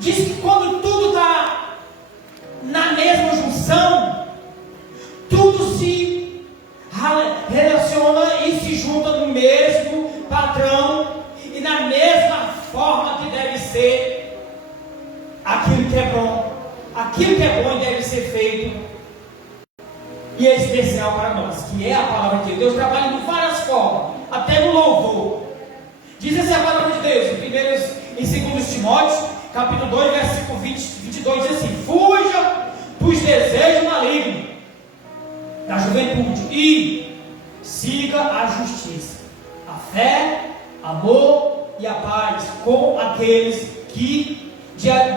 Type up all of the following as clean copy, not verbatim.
Diz que quando tudo está na mesma junção, tudo se relaciona e se junta no mesmo padrão e na mesma forma que deve ser aquilo que é bom. Aquilo que é bom deve ser feito e é especial para nós, que é a palavra de Deus. Deus trabalha de várias formas, até no louvor. Diz assim a palavra de Deus, em 2 Timóteo, capítulo 2, versículo 22, diz assim: fuja dos desejos malignos da juventude e siga a justiça, a fé, amor e a paz com aqueles que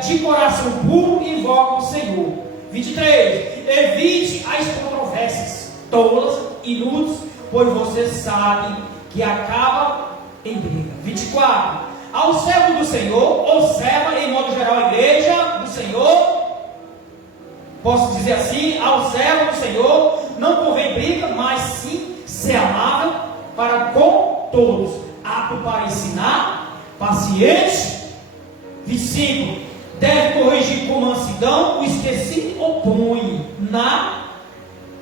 de coração puro invocam o Senhor. 23, evite as controvérsias tolas e inúteis, pois você sabe que acaba em briga. 24, ao servo do Senhor, observa em modo geral a igreja do Senhor. Posso dizer assim: ao servo do Senhor não convém briga, mas sim ser amável para com todos, apto para ensinar, paciente. 25, deve corrigir com mansidão os que se opõem, na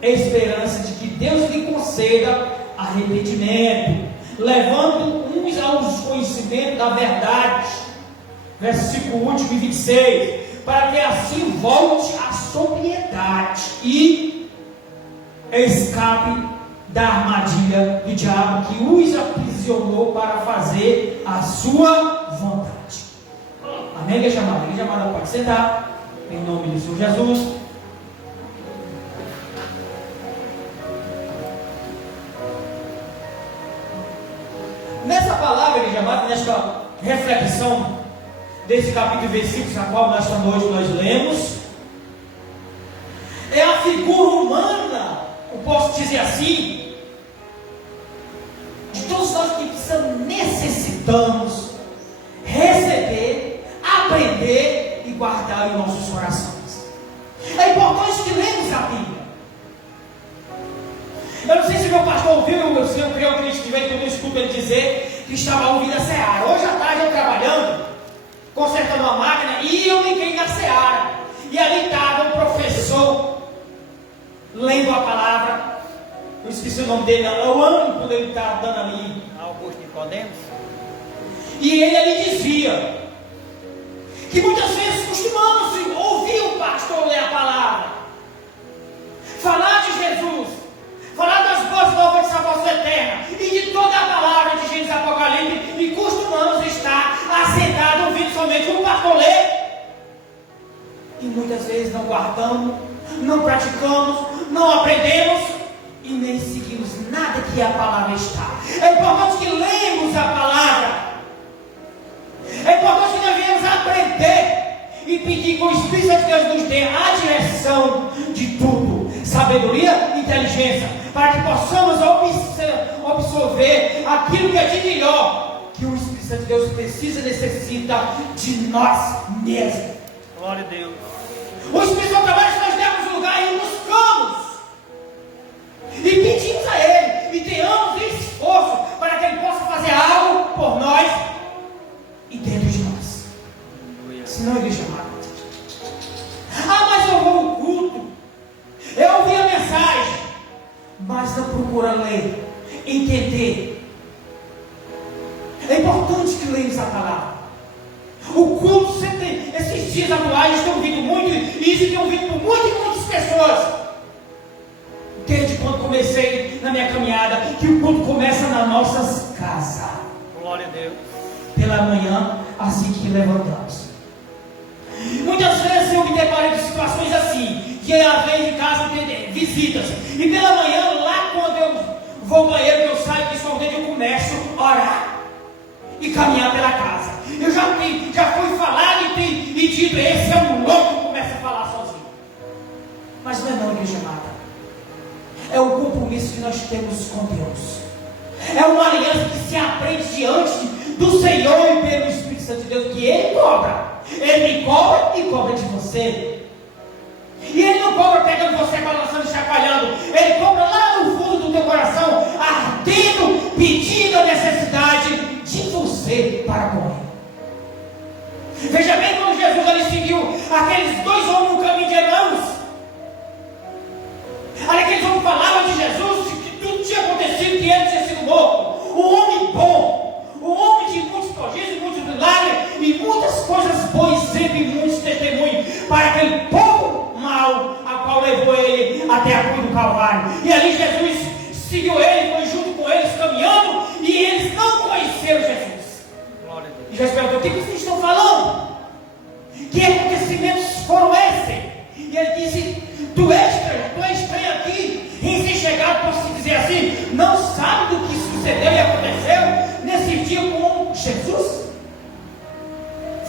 esperança de que Deus lhe conceda arrependimento, levando uns aos conhecimentos da verdade. Versículo último, 26, para que assim volte à sobriedade e escape da armadilha do diabo que os aprisionou para fazer a sua vontade. Amém, igreja amada? Igreja amada pode sentar, em nome de Senhor Jesus. Nessa palavra, igreja amada, nesta reflexão desse capítulo e versículos, a qual nesta noite nós lemos, é a figura humana, eu posso dizer assim, de todos nós que necessitamos receber, aprender e guardar em nossos corações. É importante que lemos a Bíblia. Eu não sei se meu pastor ouviu, eu creio que ele tiver, que eu escuto ele dizer que estava ouvindo a Seara. Hoje à tarde eu trabalhando, consertando uma máquina, e eu liguei na Seara. E ali estava o professor lendo a palavra. Eu esqueci o nome dele, eu amo quando ele está dando ali. Augusto Nicodemos. E ele ali dizia que muitas vezes costumamos ouvir o pastor ler a palavra, falar de Jesus, falar das boas novas de salvação eterna e de toda a palavra de Gênesis e Apocalipse, e costumamos estar assentados ouvindo somente o pastor ler, e muitas vezes não guardamos, não praticamos, não aprendemos e nem seguimos nada que a palavra está. É importante que lemos a palavra. É importante que nós venhamos aprender e pedir que o Espírito de Deus nos dê a direção de tudo, sabedoria e inteligência, para que possamos absorver aquilo que é de melhor que o Espírito de Deus precisa e necessita de nós mesmos. Glória a Deus. O Espírito Santo trabalha se nós demos lugar e buscamos e pedimos a Ele e tenhamos esforço para que Ele possa fazer algo por nós e dentro de nós. Senão Ele chamar. Mas eu vou no culto, eu ouvi a mensagem, mas não procura ler, entender. É importante que leamos a palavra. O culto sempre, esses dias atuais, estão ouvindo muito, e isso tem ouvido por muitas pessoas. Desde quando comecei na minha caminhada, que o culto começa nas nossas casas. Glória a Deus. Pela manhã, assim que levantamos. Muitas vezes eu me deparei com situações assim, que às vezes em casa tem visitas, e pela manhã, lá quando eu vou ao banheiro, que eu saio principalmente, eu começo a orar e caminhar pela casa. Eu já fui falar e dito, esse é um louco que começa a falar sozinho. Mas não é não, igreja amada. É um compromisso que nós temos com Deus. É uma aliança que se aprende diante do Senhor e pelo Espírito Santo de Deus, que Ele cobra. Ele me cobra e cobra de você. E Ele não cobra pegando você, balançando e chacoalhando. Ele cobra lá no fundo do teu coração, ardendo, pedindo a necessidade de você para com Ele. Veja bem, quando Jesus ali seguiu aqueles dois homens no caminho de Emaús. Ali aqueles homens falavam de Jesus, que tudo tinha acontecido, que ele tinha sido morto. Um homem bom, um homem de muitos prodigios, muitos milagres e muitas coisas boas, sempre muitos testemunhos para aquele povo mau, a qual levou ele até a cruz do Calvário. E ali Jesus seguiu ele, foi junto com eles caminhando, e eles não conheceram Jesus. Glória a Deus. E Jesus perguntou: o que vocês estão falando? Que acontecimentos foram esses? E ele disse: tu és estranho aqui, em ser chegado, posso dizer assim, não sabe do que sucedeu e aconteceu nesse dia com Jesus?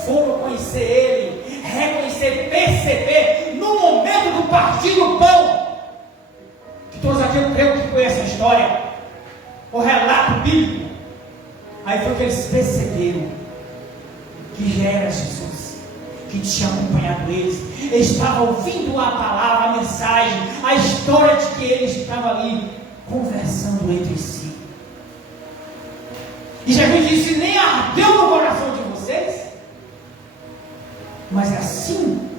Foram conhecer ele, reconhecer, perceber, no momento do partir do pão, que todos aqui eu creio que conhecem a história, o relato bíblico. Aí foi que eles perceberam que já era Jesus, que tinha acompanhado eles estava ouvindo a palavra, a mensagem, a história de que eles estavam ali conversando entre si. E Jesus disse: nem ardeu no coração de vocês? Mas é assim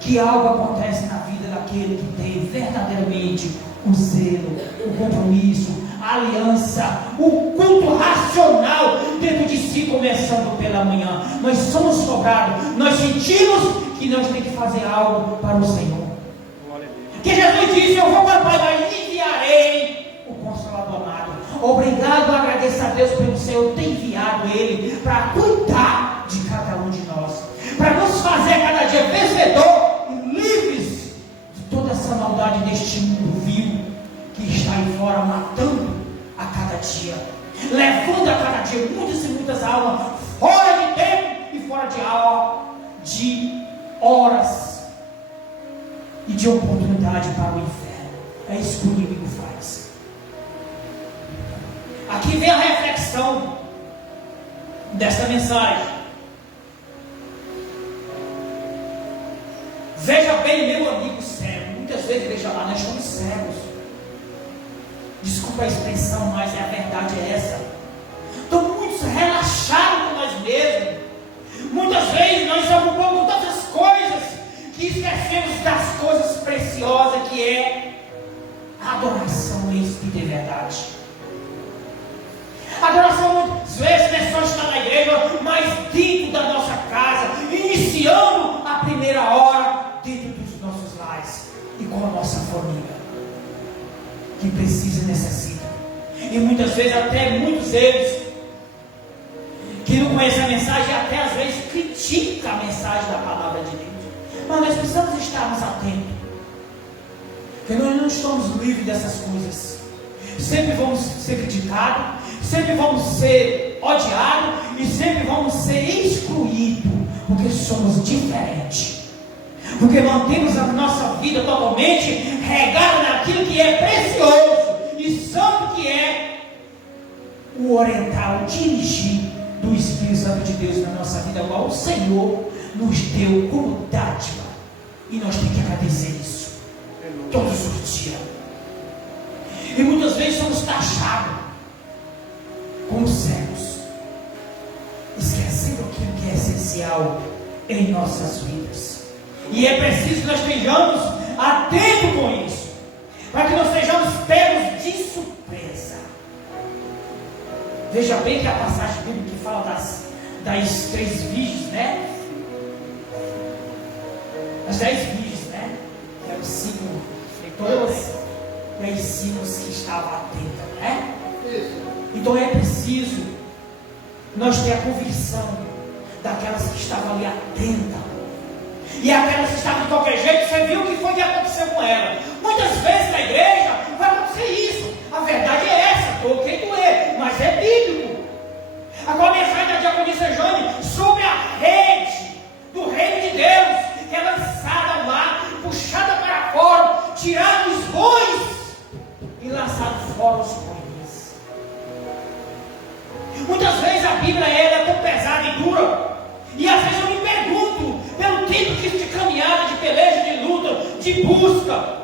que algo acontece na vida daquele que tem verdadeiramente o zelo, o compromisso, a aliança, o culto racional dentro de si, começando pela manhã. Nós somos cobrados, nós sentimos que nós temos que fazer algo para o Senhor. Que Jesus disse: eu vou para o Pai, mas enviarei o Consolador amado. Obrigado, agradeço a Deus pelo Senhor ter enviado Ele para cuidar de cada um de nós, para nos fazer cada dia vencedor e livres de toda essa maldade deste mundo vil que está aí fora matando a cada dia, levando a cada dia muitas e muitas almas fora de tempo e fora de alma, de horas e de oportunidade para o inferno. É isso que o inimigo faz. Aqui vem a reflexão desta mensagem. Veja bem, meu amigo cego. Muitas vezes, veja lá, nós estamos cegos. Desculpa a expressão, mas a verdade é essa. Estamos muito relaxados com nós mesmos. Muitas vezes nós ocupamos com tantas coisas que esquecemos das coisas preciosas que é a adoração em espírito e verdade. A adoração muitas vezes não é só estar na igreja, mas dentro da nossa casa, iniciando a primeira hora dentro dos nossos lares e com a nossa família, que precisa e necessita. E muitas vezes, até muitos deles que não conhecem a mensagem, até às vezes critica a mensagem da palavra de Deus. Mas nós precisamos estarmos atentos, porque nós não estamos livres dessas coisas. Sempre vamos ser criticados, sempre vamos ser odiados e sempre vamos ser excluídos, porque somos diferentes, porque mantemos a nossa vida totalmente regada naquilo que é precioso e santo, que é o orientar, o dirigir do Espírito Santo de Deus na nossa vida, qual o Senhor nos deu como dádiva, e nós temos que agradecer isso todos os dias. E muitas vezes somos taxados como cegos, esquecendo aquilo que é essencial em nossas vidas. E é preciso que nós estejamos atentos com isso, para que nós sejamos pegos de surpresa. Veja bem que a passagem bíblica que fala das 3 virgens, né? As 10 virgens, né? Que eram 5 todas, e as 5 que estavam atentas, né? Então é preciso nós ter a convicção daquelas que estavam ali atentas. E aquelas que estavam de qualquer jeito, você viu o que foi que aconteceu com ela. Muitas vezes na igreja vai acontecer isso. A verdade é essa, ok doer, mas é bíblico. Agora a mensagem da diaconisa Jane sobre a rede do reino de Deus, que é lançada ao mar, puxada para fora, tirada os bois e lançada fora os bois. Muitas vezes a Bíblia ela é tão pesada e dura, e às vezes eu me pergunto, pelo tempo de caminhada, de peleja, de luta, de busca,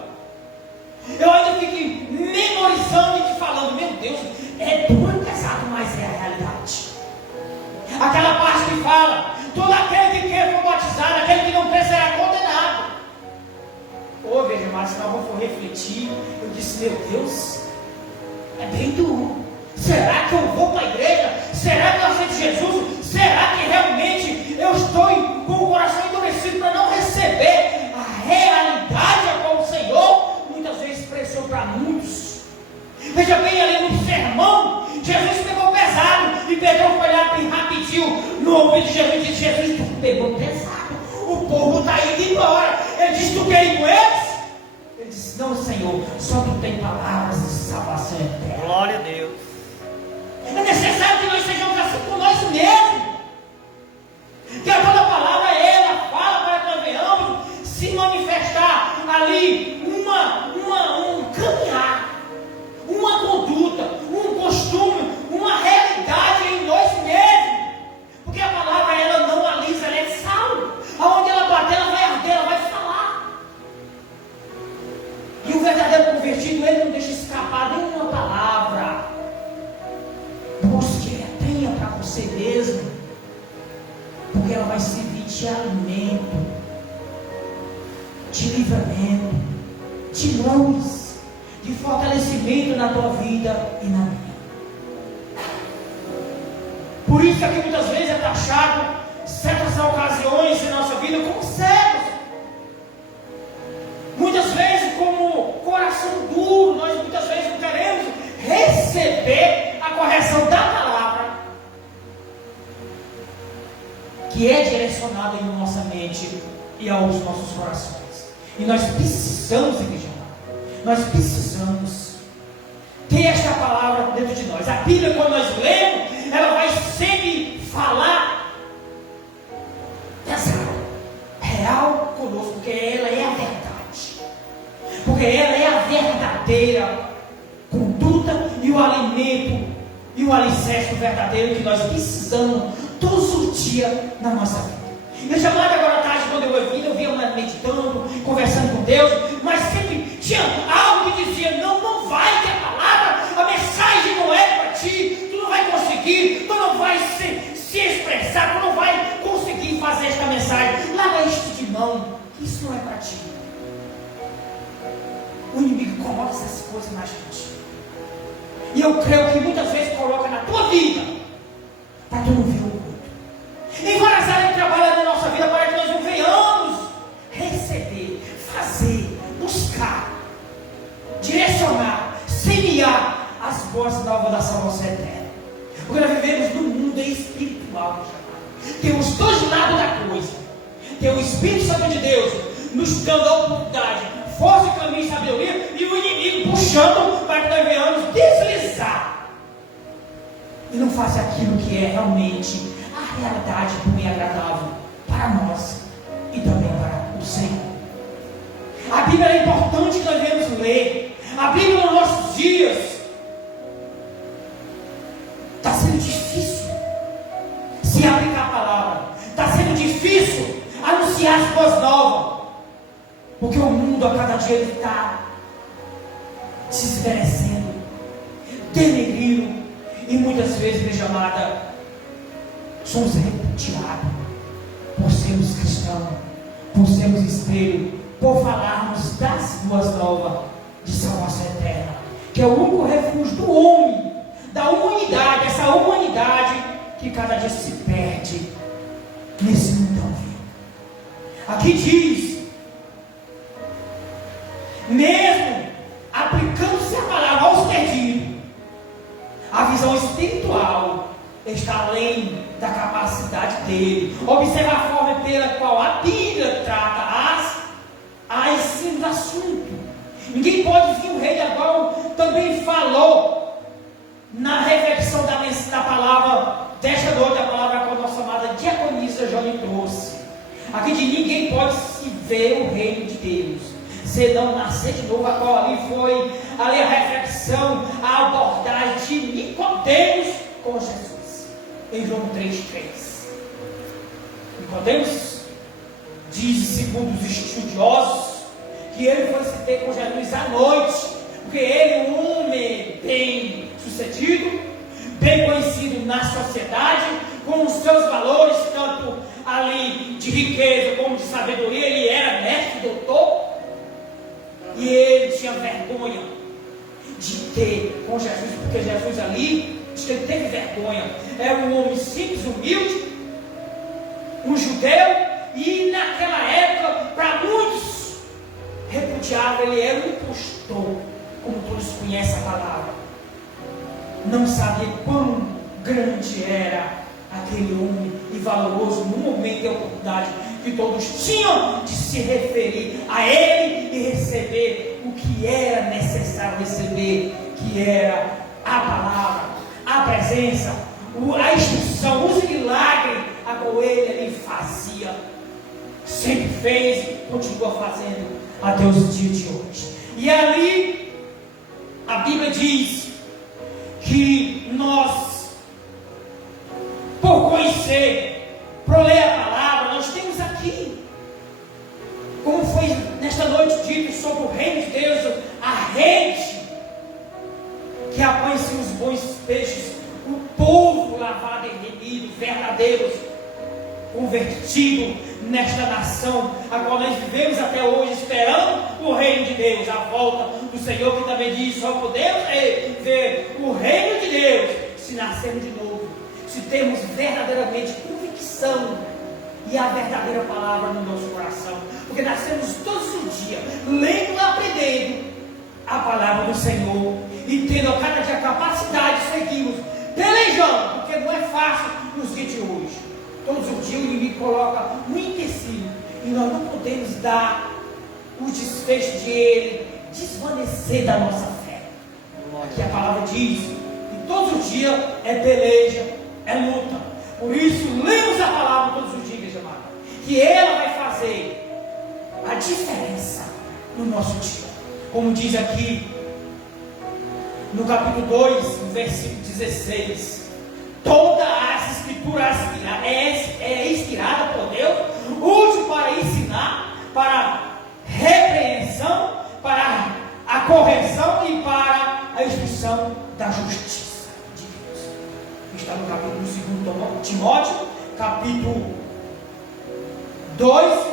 eu ainda fico memorizando e te falando, meu Deus, é duro e pesado, mas é a realidade. Aquela parte que fala, todo aquele que quer for batizado, amados, na hora que eu for refletir, eu disse, meu Deus, é bem duro. Será que eu vou para a igreja? Será que eu aceito Jesus? Será que realmente eu estou com o coração endurecido para não receber a realidade a qual o Senhor muitas vezes expressou para muitos? Veja bem, ali no sermão, Jesus pegou pesado, e Pedro foi lá bem rapidinho no ouvido de Jesus e disse, Jesus, tu pegou pesado, o povo está indo embora. Ele disse, tu quer ir com eles? Ele disse, não, Senhor, só tu tem palavras de salvação eterna. Glória a Deus. É necessário que nós sejamos assim com nós mesmos. Que a toda palavra ela fala para que nós venhamos se manifestar ali um caminhar, uma conduta, um costume, uma realidade em nós mesmos. Porque a palavra ela não alisa, ela é sal. Aonde ela bater, ela vai arder, ela vai falar. E o verdadeiro convertido, ele não deixa escapar nenhuma palavra. Busque, tenha para você mesmo, porque ela vai servir de alimento, de livramento, de luz, de fortalecimento na tua vida e na minha. Por isso que muitas vezes é taxado certas ocasiões em nossa vida como cegos, muitas vezes como coração duro. Nós muitas vezes não queremos receber a correção da palavra que é direcionada em nossa mente e aos nossos corações. E nós precisamos, igreja, nós precisamos ter esta palavra dentro de nós. A Bíblia, quando nós lemos, ela vai sempre falar pesado, real conosco, porque ela é a verdade, porque ela é a verdadeira conduta e o alimento e o alicerce verdadeiro que nós precisamos todos os dias na nossa vida. Eu chamava agora à tarde, quando eu vinha meditando, conversando com Deus, mas sempre tinha algo que dizia, não vai ter a palavra, a mensagem não é para ti, tu não vai conseguir, tu não vai se expressar, tu não vai conseguir fazer esta mensagem, larga isto de mão, isso não é para ti. O inimigo coloca essas coisas na gente, e eu creio que muitas vezes coloca na tua vida, para tu não ver o culto. Em várias áreas de trabalho da nossa vida, para que nós não venhamos receber, fazer, buscar, direcionar, semear as boas novas da salvação eterna. Porque nós vivemos num mundo espiritual. Temos dois lados da coisa. Tem o Espírito Santo de Deus nos dando a oportunidade, força, caminho e sabedoria, e o inimigo puxando para que nós venhamos deslizar e não faça aquilo que é realmente a realidade boa e agradável para nós e também para o Senhor. A Bíblia é importante que nós devemos ler. A Bíblia nos nossos dias está sendo difícil se aplicar a palavra, está sendo difícil anunciar as boas novas, porque o mundo a cada dia ele está se desmerecendo, denegrindo, e muitas vezes, igreja amada, somos repudiados por sermos cristãos, por sermos espelho, por falarmos das boas novas de salvação eterna, que é o único refúgio do homem, da humanidade, essa humanidade que cada dia se perde nesse mundão. Aqui diz, mesmo aplicando-se a palavra aos perdidos, a visão espiritual está além da capacidade dele. Observa a forma pela qual a Bíblia trata esse assunto. Ninguém pode vir, o rei de Abel também falou na reflexão da palavra desta noite, a palavra que a nossa amada diaconisa Johnny trouxe. Aqui de ninguém pode se ver o reino de Deus senão nascer de novo. A qual ali foi a reflexão, a abordagem de Nicodemos com Jesus, em João 3,3. Nicodemos diz, segundo os estudiosos, que ele foi se ter com Jesus à noite, porque ele, um homem bem sucedido, bem conhecido na sociedade, com os seus valores, tanto ali de riqueza como de sabedoria, ele era mestre, doutor, vergonha de ter com Jesus, porque Jesus ali diz que ele teve vergonha. Era um homem simples, humilde, um judeu, e naquela época, para muitos, repudiava, ele era um impostor, como todos conhecem a palavra. Não sabia quão grande era aquele homem e valoroso no momento e oportunidade que todos tinham de se referir a ele e receber o que era necessário receber, que era a palavra, a presença, a instrução, os milagres a qual ele ali fazia, sempre fez e continua fazendo até os dias de hoje. E ali a Bíblia diz que nós, por conhecer, por ler a palavra, nós temos aqui, como foi nesta noite dito sobre o reino de Deus, a rede que apanha-se os bons peixes, o povo lavado e remido, verdadeiros, convertido nesta nação, a qual nós vivemos até hoje, esperando o reino de Deus, a volta do Senhor, que também diz: só podemos ver o reino de Deus se nascermos de novo, se temos verdadeiramente convicção e a verdadeira palavra no nosso coração, porque nascemos todos os dias lendo e aprendendo a palavra do Senhor e tendo a cada dia a capacidade de seguirmos pelejando, porque não é fácil nos dias de hoje. Todos os dias o inimigo coloca um empecilho e nós não podemos dar o desfecho de ele desvanecer da nossa fé. Aqui a palavra diz que todos os dias é peleja, é luta. Por isso, lemos a palavra todos os dias, amado, que ela vai fazer a diferença no nosso dia. Como diz aqui no capítulo 2, no versículo 16: toda a escritura é inspirada por Deus, útil para ensinar, para repreensão, para a correção e para a instrução da justiça de Deus. Está no capítulo 2 Timóteo, capítulo 2,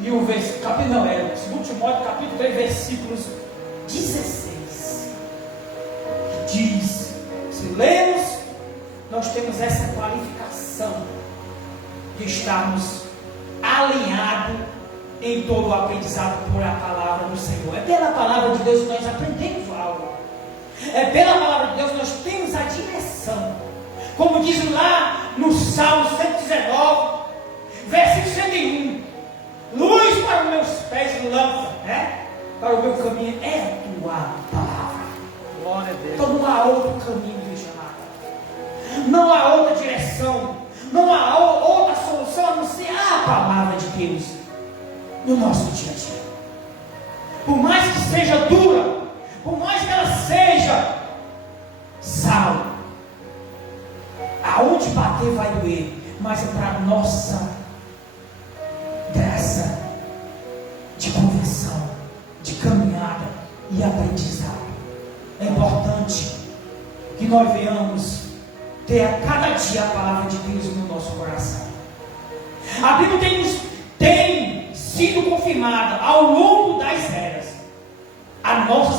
e o versículo, capítulo não, 2 Timóteo, capítulo 3, versículos 16. Diz: se lemos, nós temos essa qualificação de estarmos alinhados em todo o aprendizado por a palavra do Senhor. É pela palavra de Deus que nós aprendemos algo. É pela palavra de Deus que nós temos a direção. Como diz lá no Salmo 119, versículo 101: luz para os meus pés e lâmpada, para o meu caminho é a tua palavra. Glória a Deus. Então não há outro caminho, igreja amada. Não há outra direção. Não há outra solução a não ser a palavra de Deus no nosso dia a dia. Por mais que seja dura, por mais que ela seja sal, aonde bater vai doer, mas é para nossa graça de conversão, de caminhada e aprendizado. É importante que nós venhamos ter a cada dia a palavra de Deus no nosso coração. A Bíblia tem sido confirmada ao longo das eras. A nossa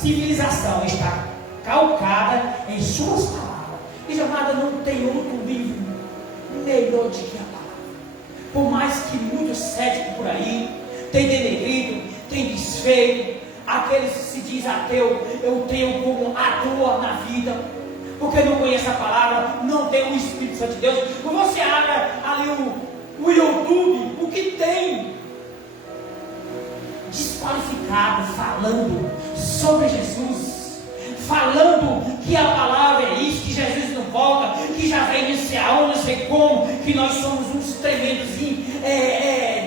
civilização está calcada em suas palavras. E amada, não tem outro livro melhor do que a palavra. Por mais que muitos céticos por aí tenham denegrido, tenham desfeito, aqueles que se diz ateu, eu tenho como a dor na vida, porque não conhece a palavra, não tem o Espírito Santo de Deus. Quando você abre ali o YouTube, o que tem desqualificado, falando sobre Jesus, falando que a palavra é isso, que Jesus não volta, que já vem iniciar, não sei como, que nós somos uns tremendos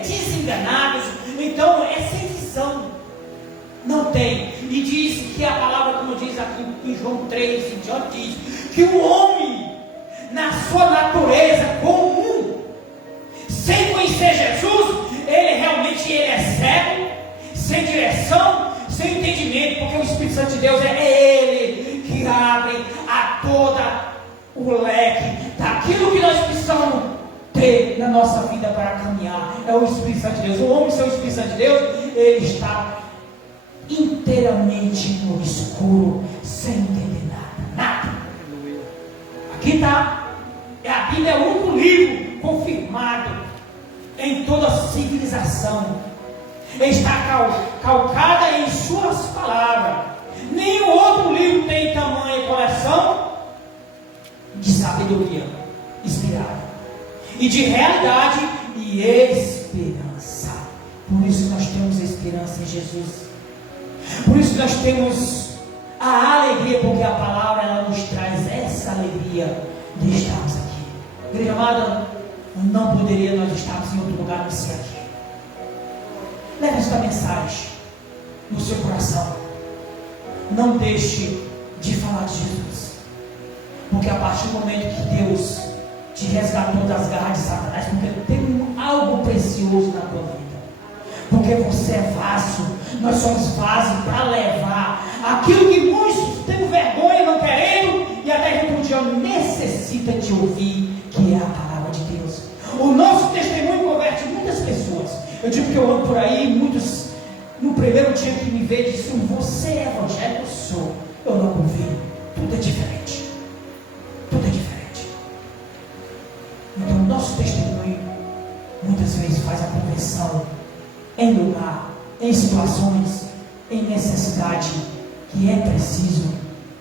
desenganados. Então é sem visão. Não tem. E diz que a palavra, como diz aqui em João 3, em João diz que o homem, na sua natureza comum, sem conhecer Jesus, ele realmente é cego, sem direção, sem entendimento, porque o Espírito Santo de Deus é ele que abre a toda o leque daquilo que nós precisamos ter na nossa vida para caminhar. É o Espírito Santo de Deus. O homem sem o Espírito Santo de Deus, ele está inteiramente no escuro, sem entender nada. Aqui está. A Bíblia é o único livro confirmado em toda a civilização. Está calcada em suas palavras. Nenhum outro livro tem tamanha coleção de sabedoria inspirada e de realidade e esperança. Por isso nós temos esperança em Jesus. Por isso nós temos a alegria, porque a palavra ela nos traz essa alegria de estarmos aqui. Igreja amada, não poderia nós estarmos em outro lugar a não ser aqui. Leve esta mensagem no seu coração. Não deixe de falar de Jesus, porque a partir do momento que Deus te resgatou das garras de Satanás, porque tem algo precioso na tua vida, porque você é vaso, nós somos vaso para levar aquilo que muitos temos vergonha, não querendo, e até que um dia necessita de ouvir, que é a palavra de Deus. O nosso testemunho converte muitas pessoas. Eu digo que eu ando por aí, muitos no primeiro dia que me veio disseram: você é evangélico? Eu sou. Eu não convido. Tudo é diferente. Tudo é diferente. Então o nosso testemunho muitas vezes faz a conversão em lugar, em situações, em necessidade, que é preciso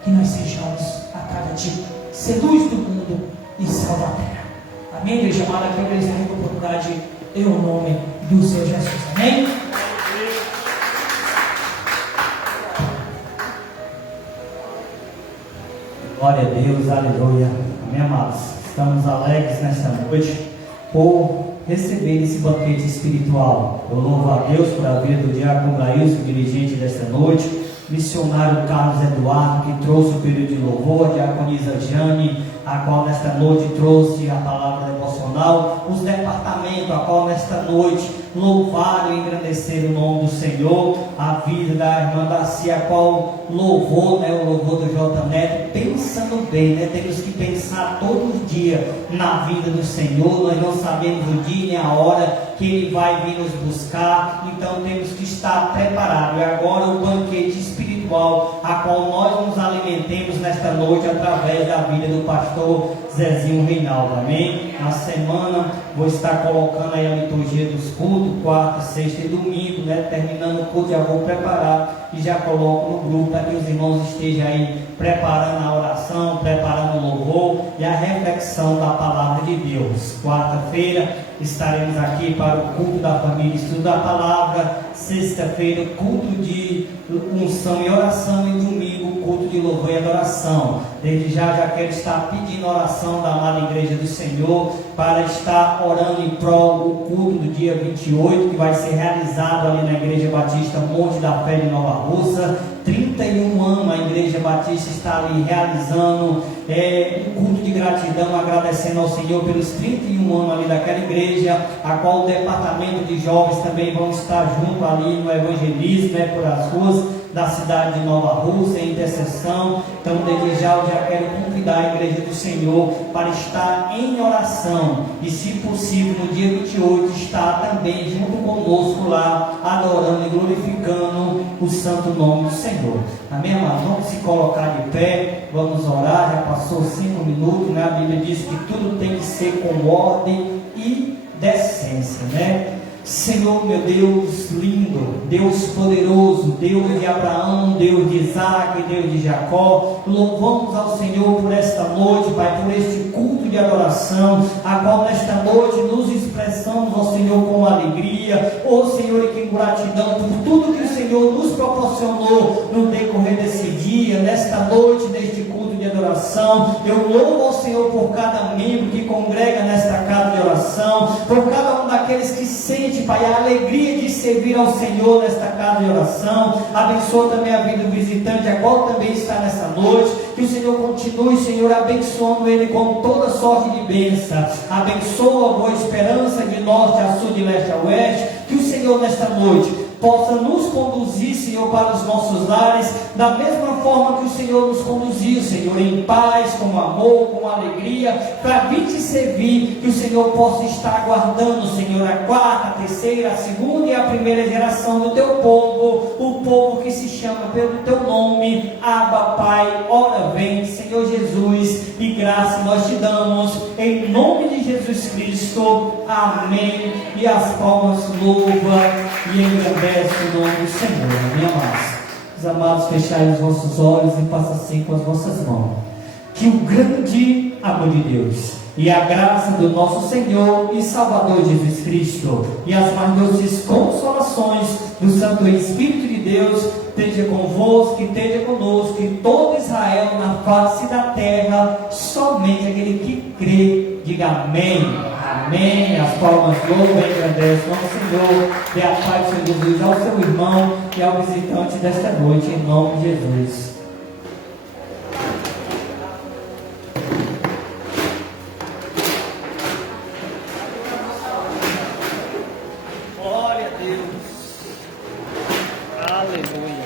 que nós sejamos a cada dia ser luz do mundo e sal da terra. Amém, igreja amada? Que a igreja tenha a oportunidade em nome do Senhor Jesus. Amém? Glória a Deus, aleluia. Amém, amados? Estamos alegres nesta noite por receber esse banquete espiritual. Eu louvo a Deus por a vida do diácono Glailson, dirigente desta noite, missionário Carlos Eduardo, que trouxe o período de louvor, a diaconisa Jane, a qual nesta noite trouxe a palavra devocional, os departamentos, a qual nesta noite louvaram e engrandeceram o nome do Senhor, a vida da irmã Daci, a qual louvou, o louvor do J. Neto, pensando bem, temos que pensar todos os dias na vida do Senhor. Nós não sabemos o dia nem a hora que Ele vai vir nos buscar, então temos que estar preparados. E agora o banquete espiritual, a qual nós nos alimentemos nesta noite através da vida do pastor Zezinho Reinaldo, amém? Na semana vou estar colocando aí a liturgia dos cultos, quarta, sexta e domingo, terminando o culto, já vou preparar e já coloco no grupo para que os irmãos estejam aí preparando a oração, preparando o louvor e a reflexão da palavra de Deus. Quarta-feira estaremos aqui para o culto da família, estudo da palavra. Sexta-feira, culto de unção e oração, e domingo, culto de louvor e adoração. Desde já quero estar pedindo oração da amada Igreja do Senhor para estar orando em prol do culto do dia 28, que vai ser realizado ali na Igreja Batista Monte da Fé de Nova Russa. 31 anos a Igreja Batista está ali realizando um culto de gratidão, agradecendo ao Senhor pelos 31 anos ali daquela igreja, a qual o departamento de jovens também vão estar junto ali no evangelismo, por as ruas da cidade de Nova Rússia, em intercessão. Então desde já eu já quero convidar a Igreja do Senhor para estar em oração, e se possível no dia 28 estar também junto conosco lá, adorando e glorificando o santo nome do Senhor. Amém, amados? Vamos se colocar de pé, vamos orar. Já passou 5 minutos, A Bíblia diz que tudo tem que ser com ordem e decência, Senhor, meu Deus lindo, Deus poderoso, Deus de Abraão, Deus de Isaac, Deus de Jacó, louvamos ao Senhor por esta noite, Pai, por este culto de adoração, a qual nesta noite nos expressamos ao Senhor com alegria, Senhor, e com gratidão por tudo que o Senhor nos proporcionou no decorrer desse dia, nesta noite, neste culto de adoração. Eu louvo ao Senhor por cada membro que congrega nesta casa de oração, por cada um daqueles que sente, Pai, a alegria de servir ao Senhor nesta casa de oração. Abençoa também a vida do visitante, a qual também está nessa noite. Que o Senhor continue, Senhor, abençoando ele com toda sorte de bênção. Abençoa a Boa Esperança de norte a sul, de leste a oeste. Que o Senhor nesta noite possa nos conduzir, Senhor, para os nossos lares, da mesma forma que o Senhor nos conduziu, Senhor, em paz, com amor, com alegria, para vir te servir, que o Senhor possa estar aguardando, Senhor, a quarta, a terceira, a segunda e a primeira geração do teu povo, o povo que se chama pelo teu nome. Abba, Pai, ora vem, Senhor Jesus, e graça nós te damos, em nome de Jesus Cristo, amém. E as palmas louva e engrandece o nome do Senhor, amém, amados. Os amados, fecharem os vossos olhos e façam assim com as vossas mãos. Que o grande amor de Deus e a graça do nosso Senhor e Salvador Jesus Cristo e as mais doces consolações do Santo Espírito de Deus esteja convosco, que esteja conosco, que todo Israel na face da terra, somente aquele que crê, diga amém. Amém. As palmas louvam e agradecem ao Senhor. Dê a paz do Senhor Jesus ao seu irmão e ao visitante desta noite, em nome de Jesus. Glória a Deus. Aleluia.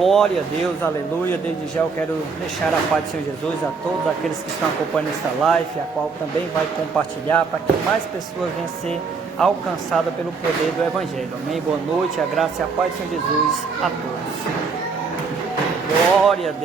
Glória a Deus, aleluia. Desde já eu quero deixar a paz do Senhor Jesus a todos aqueles que estão acompanhando esta live, a qual também vai compartilhar para que mais pessoas venham ser alcançadas pelo poder do Evangelho. Amém. Boa noite, a graça e a paz do Senhor Jesus a todos. Glória a Deus.